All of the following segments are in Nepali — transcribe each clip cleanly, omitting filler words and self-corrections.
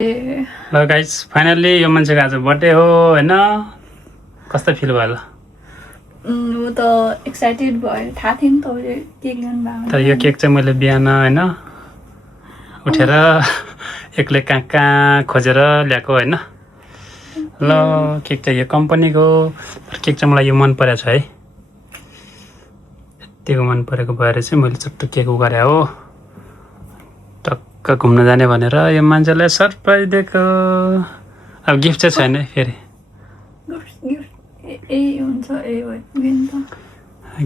ल गाइस फाइनल्ली यो मान्छेको आज बर्थडे हो हैन कस्तो फिल भयो ल म त एक्साइटेड भयो थाहा थियो नि तपाईले केक ल्याउनु भएको तर यो केक चाहिँ मैले बिहान हैन उठेर एक्लै कहाँ खोजेर ल्याएको हैन ल केक चाहिँ यो कम्पनीको केक चाहिँ मलाई यो मन परेछ है यतिको मन परेको भएर चाहिँ मैले चट्ट केक गरे हो टक्क घुम्न जाने भनेर यो मान्छेलाई सरप्राइज दिएको अब गिफ्ट चाहिँ छैन फेरि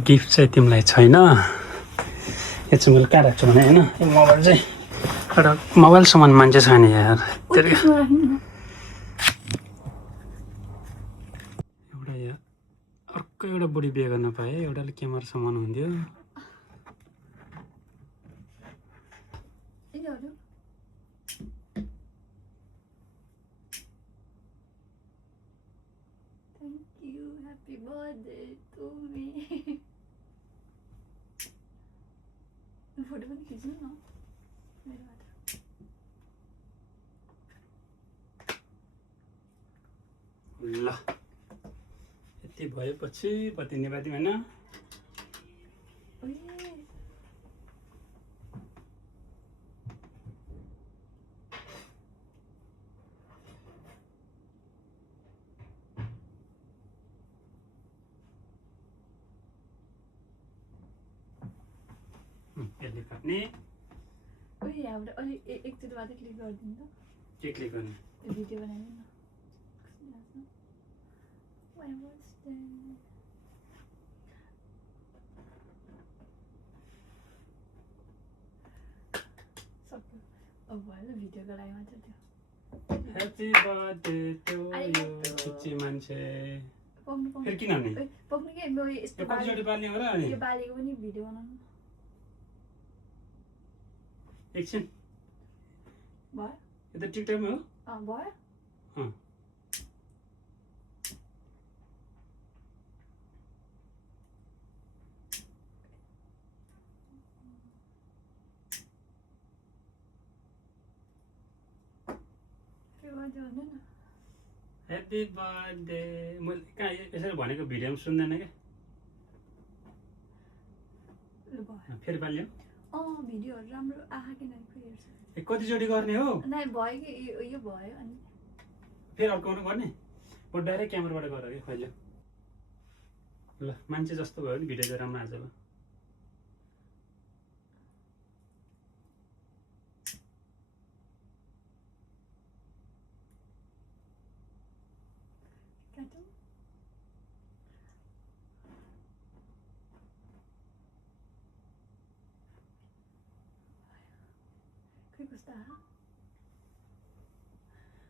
गिफ्ट चाहिँ तिमीलाई छैन यो चाहिँ मैले कहाँ राख्छु भने हैन यो मोबाइल चाहिँ एउटा मोबाइल सामान मान्छे छैन यार एउटा यहाँ अर्को एउटा बुढी बिहे गर्न पाएँ एउटाले क्यामेरा सामान हुन्थ्यो Happy birthday to me. Photo पनि खिच्नु न मेरोबाट ल यति भएपछि पति निभादिम हैन यसले काट्ने ओइ यहाँबाट अलि एकचोटि मात्रै क्लिक गरिदिनु त के क्लिक गर्ने त्यो भिडियो बनाइदिनु न अब भयो ल भिडियोको लागि मात्र त्यो ह्यापी बर्थडे टु यु पिच्ची मान्छे फेरि किन हान्ने पक्नु के म यस्तो कतिचोटि पाल्ने हो र अनि यो बालीको पनि भिडियो बनाउनु एकछिन भयो यो त टिकटकमा हो भयो ह्यापी बर्थडे मैले कहाँ यसरी भनेको भिडियो पनि सुन्दैन क्या फेरि पाल्यो भिडियोहरू राम्रो आहा किन हेर्छु कतिचोटि गर्ने हो नै भयो कि यो भयो अनि फेरि अर्काउनु गर्ने म डाइरेक्ट क्यामेराबाट गर कि खैले ल मान्छे जस्तो भयो नि भिडियो चाहिँ राम्रो आज ल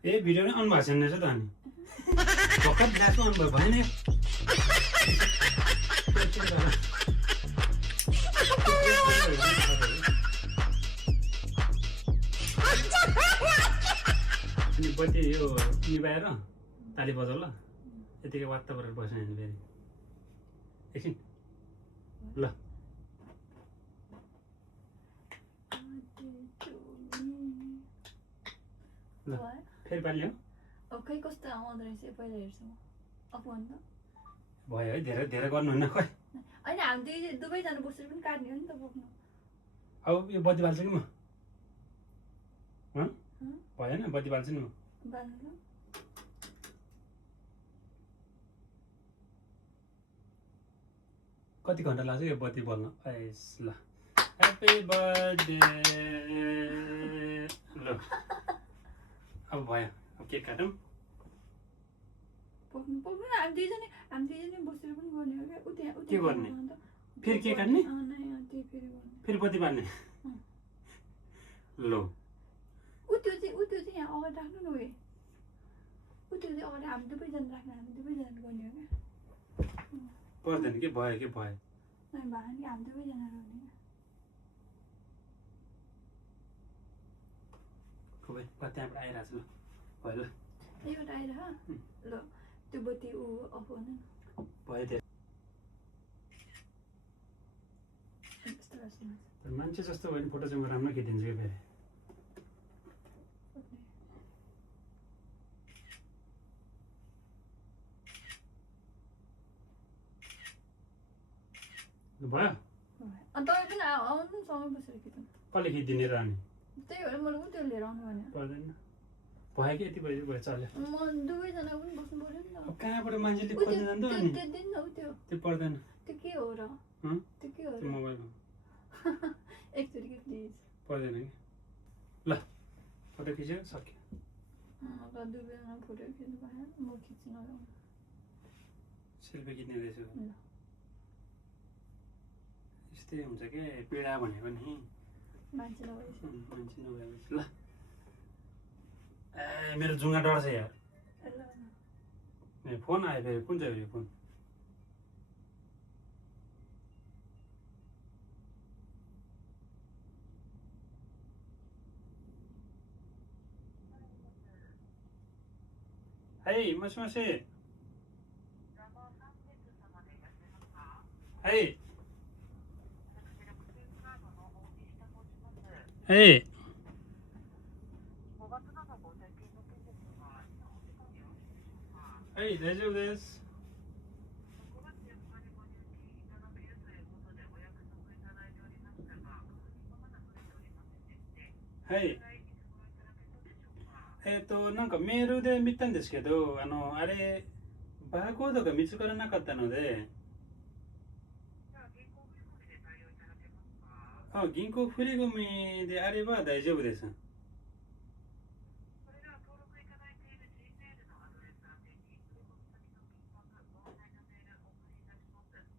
ए भिडियो पनि अन भएको छैन रहेछ त अनि भर्खर ग्लासमा अन भयो भएन अनि बत्ती यो निभाएर ताली बजाउ ल यतिकै वात्त गरेर बस्ने होइन फेरि एकछिन ल ल फेरि पाल्यो खै कस्तो आउँदो रहेछ पहिला हेर्छु म अफोन त भयो है धेरै धेरै गर्नुहुन्न खोइ होइन हामी दुवैजना बसेर पनि काट्ने हो नि त बोक्नु अब यो बत्ती बाल्छु कि म भएन बत्ती बाल्छु नि म बाल्नु कति घन्टा लाग्छ यो बत्ती बल्न एस ल ह्यापी बर्थडे ल अब भयो अब केक काटौँ पोक्नु हामी दुईजना बसेर पनि गर्ने हो क्या के गर्ने फेरि केक काट्ने फेरि बत्ती बाल्ने ल त्यो चाहिँ यहाँ अगाडि राख्नु न उयो त्यो चाहिँ अगाडि हामी दुवैजना राख्नु हामी दुवैजना गर्ने हो क्या पर्दैन के भयो भयो नि हामी दुवैजना गर्ने त्यहाँबाट आइरहेको छु ल भयो ल यहीबाट आइरह ल त्यो बत्ती ऊ अफ हुनु भयो त्यो मान्छे जस्तो भयो नि फोटो चाहिँ म राम्रो खिचिदिन्छु कि फेरि भयो अनि तपाईँ पनि आउनु सँगै बसेर खिच्नु कसले खिचिदिने र अनि त्यही भएर मैले उत्यो लिएर आउनु भने पर्दैन भयो कि यति बजी भयो चल्यो म दुवैजना पनि बस्नु पर्यो नि अब त कहाँबाट मान्छेले खोज्न जान्छ अनि त्यो दिन न उत्यो त्यो पर्दैन त्यो के हो र हँ? त्यो के हो त्यो र मोबाइलमा एकचोटि कि प्लिज पर्दैन कि ल फोटो खिच्यो सक्यो ल दुवैजना फोटो खिच्नु पाएँ म खिच्न सेल्फी खिच्ने रहेछ ल यस्तै हुन्छ के पीडा भनेको नि मान्छे नभएपछि मान्छे नभएपछि ल ए मेरो जुङ्गा डढ्छ यार ल मेरो फोन आयो फेरि कुन चाहिँ फेरि फोन Hey, もしもし。はい。はい。はい、大丈夫です。はい。なんかメールで見たんですけど、あれ、バーコードが見つからなかったので、銀行振り込みであれば大丈夫です。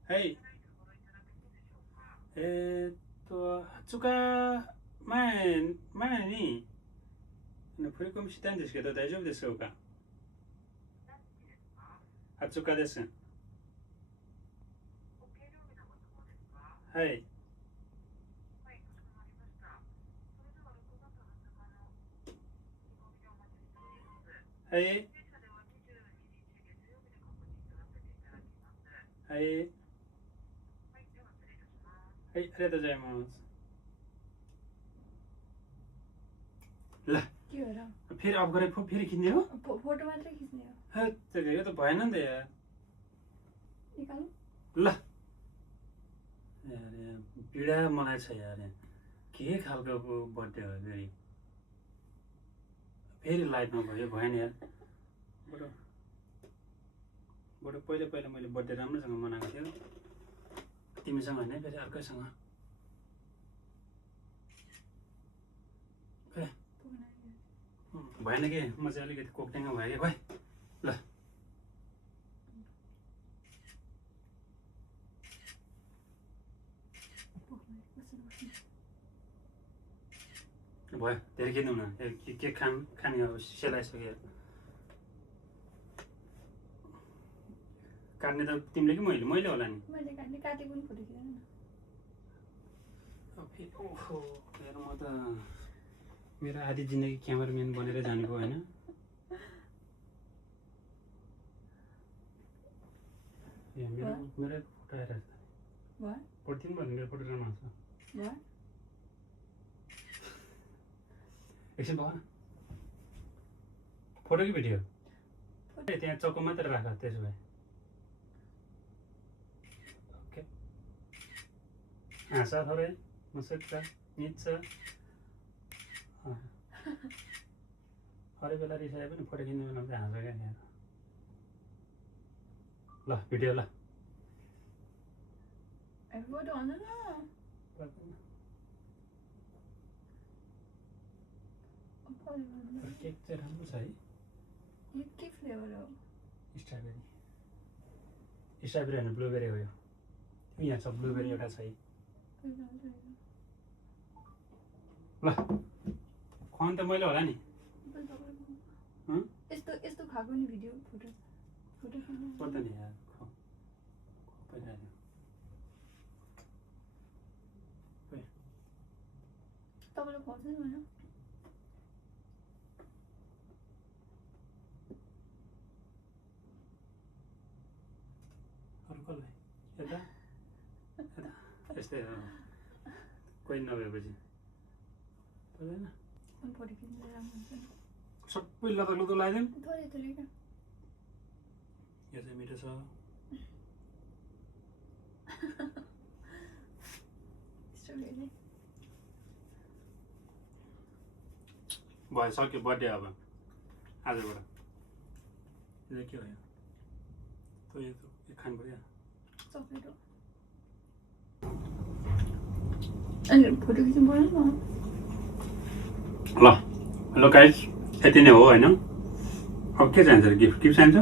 はい。20日前に振り込みしたんですけど大丈夫でしょうか。20日です。はい。はい。はい、はい、ありがとうございます。ल के हो र फेरि अफ गरे फेरि खिच्ने हो फोटो मात्रै खिच्ने हो हेत्तेरी, यो त भएन नि त यार निकाल्नु ल यार पीडा मलाई छ यार के खालको बर्थडे हो फेरि फेरि लाइटमा भयो भएन यार बरु पहिला मैले बर्थडे राम्रोसँग मनाएको थियो तिमीसँग होइन फेरि अर्कैसँग भएन कि म चाहिँ अलिकति कोक्टेङ्ग भयो कि भाइ ल भयो धेरै खिच्नु न के खाने अब सेलाइसक्यो काट्ने त तिमीले कि मैले होला नि मैले काट्ने काटेको पनि फोटो खिच्नु न फेरि ओहो हेर म त मेरो आधी जिन्दगी क्यामेराम्यान बनेर जानेको होइन मेरो फोटो आएर पढ्थ्यौँ भने मेरो फोटो राम्रो आउँछ एकछिन भन फोटो कि भिडियो त्यहाँ चक्को मात्र राख त्यसो भए ओके हाँसा थोरै मसक्छ निच्छ अरू बेला रिसाए पनि फोटो खिच्ने बेलामा चाहिँ हाँसो क्या ल भिडियो ल फोटो हाल्नु न केक चाहिँ राम्रो छ है यो के फ्लेभर हो स्ट्रबेरी होइन ब्लुबेरी हो यो यहाँ छ ब्लुबेरी एउटा छ है ल खुवाउनु त मैले होला नि यस्तो खाएको नि भिडियो फोटो पर्दैन नि यार तपाईँले खुवाउँछ नि होइन अरू कसलाई यता यस्तै हो कोही नभएपछि पर्दैन फोटो खिच्नु राम्रो हुन्छ सबै लदो लगाइदिउँ थोरै क्या यो चाहिँ मिठो छ फेरि भयो सक्यो बर्थडे अब आजबाट यो के हो यो खानु पर्यो चक्लेट हो अनि फोटो खिच्नु पर्यो नि ल हेलो गाइज यति नै हो होइन अब के चाहिन्छ गिफ्ट चाहिन्छ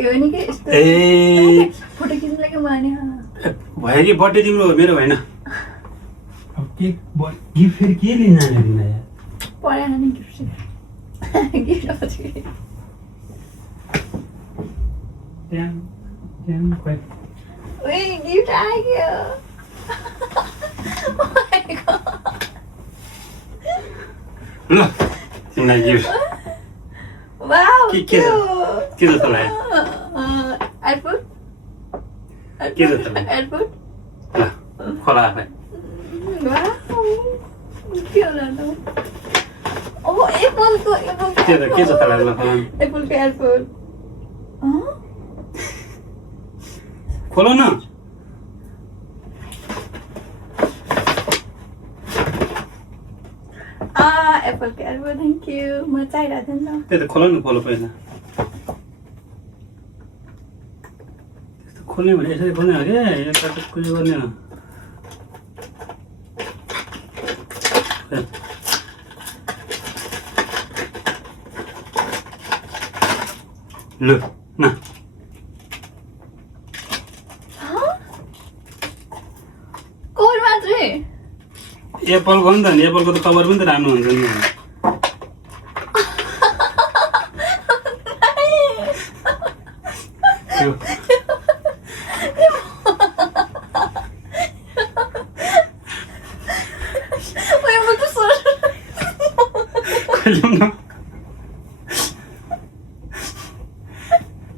यो नि के यस्तो ए फोटो खिच्नु लागि माने भयो कि बर्थडे तिम्रो हो मेरो होइन अब के गिफ्ट फेरि के लिन जाने दिन यार पढाएन नि गिफ्ट गिफ्ट पछि त्यहाँ खोइ ओए गिफ्ट आयो ल तिमीलाई गिफ्ट वाउ के जस्तो लाग्यो एयरपोर्ट के जस्तो लाग्यो एयरपोर्ट ल खोला आफै वाउ के होला त ओ एप्पलको के जस्तो लाग्यो ल खोला एप्पलको एयरपोर्ट खोलो न एप्पलको एयरपोर्ट थ्याङ्क यू म चाहिरहेको थिएँ नि त्यही त खोल न खोलो पहिला त्यस्तो खोल्ने भने यसरी खोल्ने हो क्या यता कुयो गर्ने हो लु न कोड मात्रै एप्पलको नि त नि एप्पलको त कभर पनि त राम्रो हुन्छ नि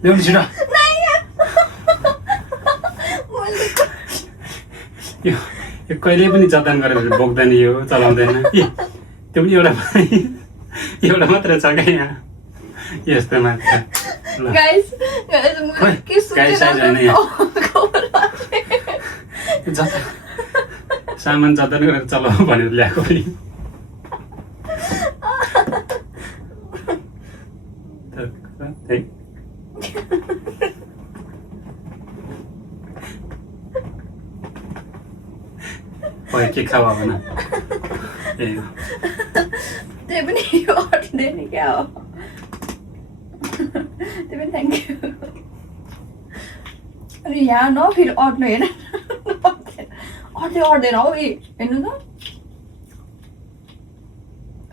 ल्याउनु छिटो यो कहिले पनि जतन गरेर बोक्दैन यो चलाउँदैन त्यो पनि एउटा मात्र छ क्या यहाँ यस्तो मात्र सामान जतन गरेर चलाउनु भनेर ल्याएको पनि के खावा भन ए त्यही पनि यो अट्दैन क्या हो त्यही पनि थ्याङ्क यू अनि यहाँ न फेरि अट्नु हेर अट्दैन हौ ए हेर्नु त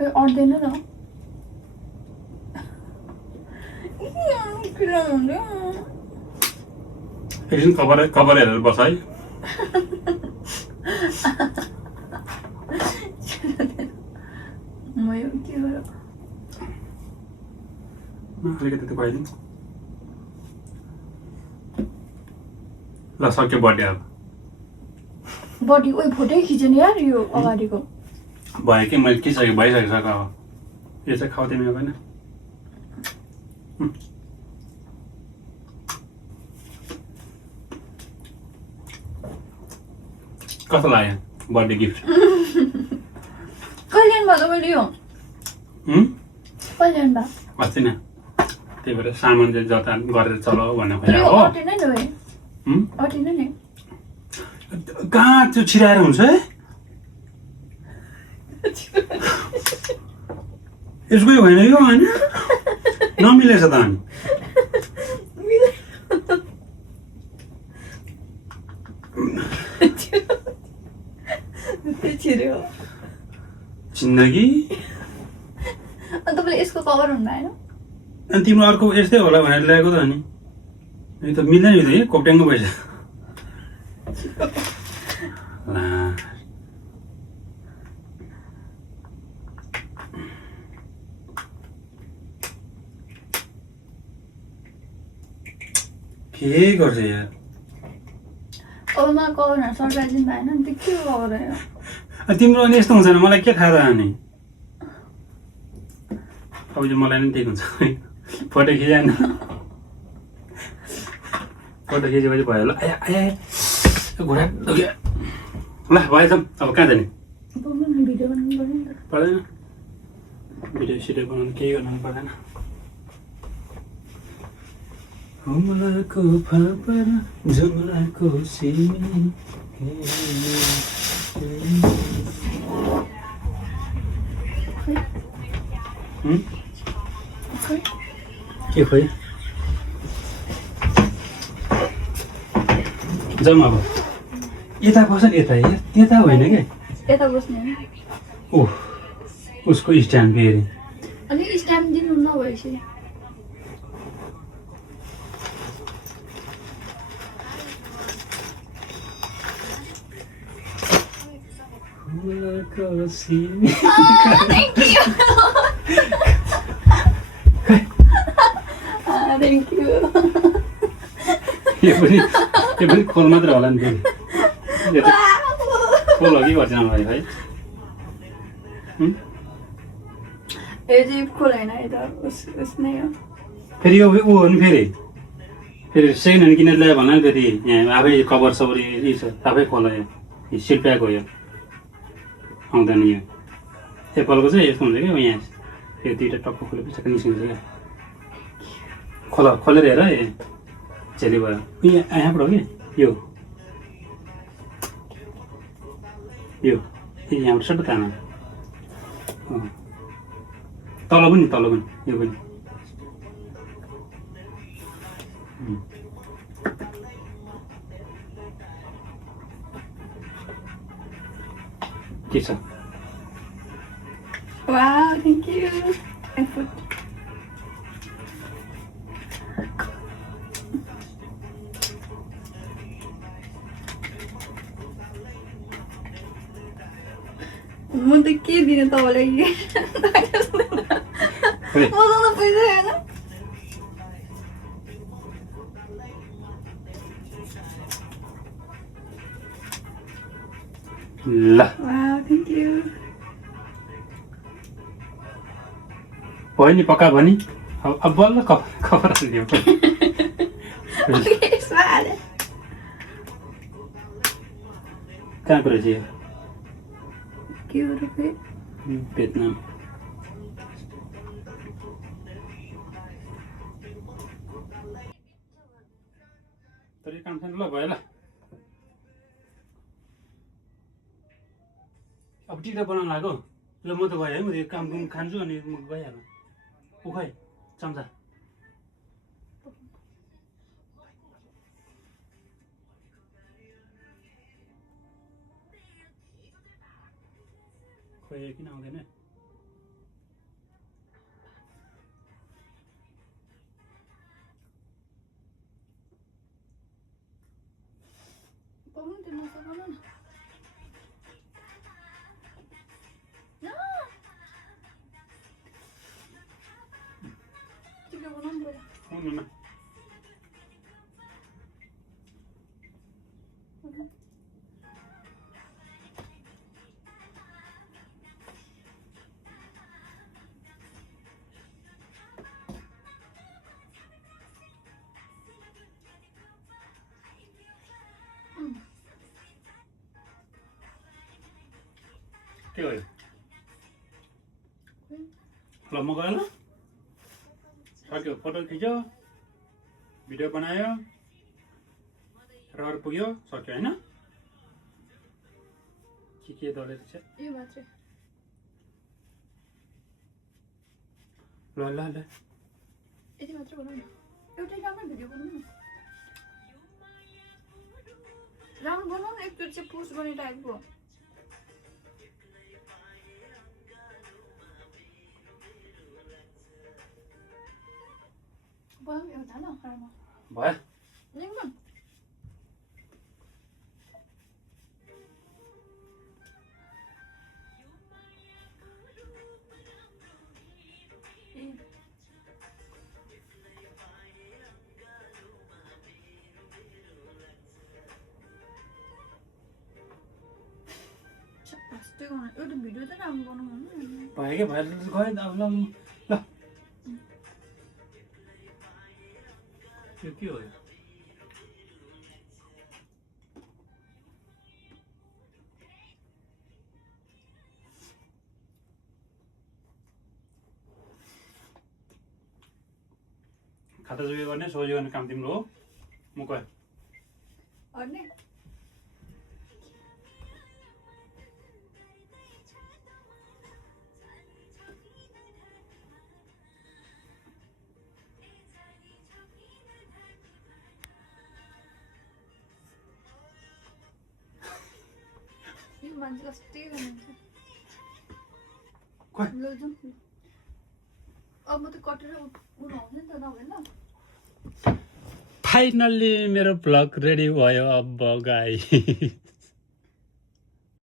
ए अट्दैन त एकछिन कभर हेरेर बस है अलिकति त खुवाइदिउँ ल सक्यो बर्थडे अब बर्थडे ओइ फोटै खिचेन यार यो अगाडिको भयो कि मैले के सक्यो भइसकेको अब यो चाहिँ खाउ तिमी होइन कस्तो लाग्यो बर्थडे गिफ्ट कहिले ल्याउनु भयो मैले यो कहिले ल्याउनु भयो अस्ति नै त्यही भएर सामान चाहिँ जता गरेर चलाऊ भन्ने खोइ हो अटेन नि अटेन नि कहाँ त्यो छिराएर हुन्छ है यसको यो होइन यो होइन नमिलेछ त अनि जिन्दगी अनि तपाईँले यसको कभर हुनु भएन अनि तिम्रो अर्को यस्तै होला भनेर ल्याएको त अनि यो त मिल्दैन नि त है कोप्ट्याङको पैसा के गर्छ यार अबमा कभरहरू सरप्राइज दिनु भएन नि त के कभर हो तिम्रो अनि यस्तो हुन्छ भने मलाई के थाहा त अनि अब चाहिँ मलाई नि ठिक हुन्छ फोटो खिचाएन फोटो खिचेपछि भयो ल आया आया घुँडा दुख्यो ल भएछ अब कहाँ जाने भिडियो बनाउनु पर्यो नि त पर्दैन भिडियो सिडियो बनाउनु केही गर्नु पर्दैन हुम्लाको फापर जुम्लाको सिमी के खोइ जाउँ अब यता बस नि यता त्यता होइन क्या यता बस्ने होइन ओह उसको स्ट्यान्ड फेरि अलिक स्ट्याम्प दिनु नभएपछि थ्याङ्क यू यो पनि खोल मात्र होला नि फेरि यो त खोल हो कि गर्दैन भाइ है यो चाहिँ खोल होइन यता उस नै हो फेरि यो ऊ हो नि फेरि सेकेन्ड ह्यान्ड किनेर ल्यायो भन्दा नि फेरि यहाँ आफै कभर सबर यी छ आफै खोल यो सिट प्याक हो यो आउँदैन यो एप्पलको चाहिँ यस्तो हुन्छ क्या यहाँ यो दुइटा टक्क खोलेपछि टक्क निस्किन्छ क्या खोलेर हेर चेली भयो यहाँबाट हो कि यो यहाँबाट सबै ताना तल पनि यो पनि के छ Wow, thank you. I put. म त के दिनु तपाईँलाई मसँग त पैसा छैन ल Wow, thank you. भयो नि पक्का भयो नि अब बल्ल कभर हालिदियो Okay, यसमा हाले कहाँको रहेछ यो के हो र फेरि भियतनाम तर यो काम छैन ल भयो ल अब टिकट बनाउनु लाग्यो ल म त गएँ है म यो काम खान्छु अनि म गइहाल्नु ऊ खै चम्चा खोइ किन आउँदैन पकाउनु त्यो नसकाउनु न टिकट बनाउनु पर्यो आउनुमा के हो ल म गएँ ल सक्यो फोटो खिच्यो भिडियो बनायो रहर पुग्यो सक्यो होइन के दलेर छ यो मात्रै ल ल ल यति मात्रै बनाउनु न एउटै राम्रो भिडियो बनाउनु न राम्रो बनाउनु न एकचोटि चाहिँ पोस्ट गर्ने टाइपको बनाउनु एउटा ल राम्रो भयो एकदम एउटा भिडियो चाहिँ राम्रो बनाउनु भयो क्या भयो गयो अब ल ल यो के हो खाता जोगी गर्ने सोझी गर्ने काम तिम्रो हो म गएँ अर्ने यो मान्छे कस्तै हुनुहुन्छ खोइ। ल जाउँ अब म त कटेर उठाउँछ नि त नभए ल फाइनल्ली मेरो भ्लग रेडी भयो अब गाई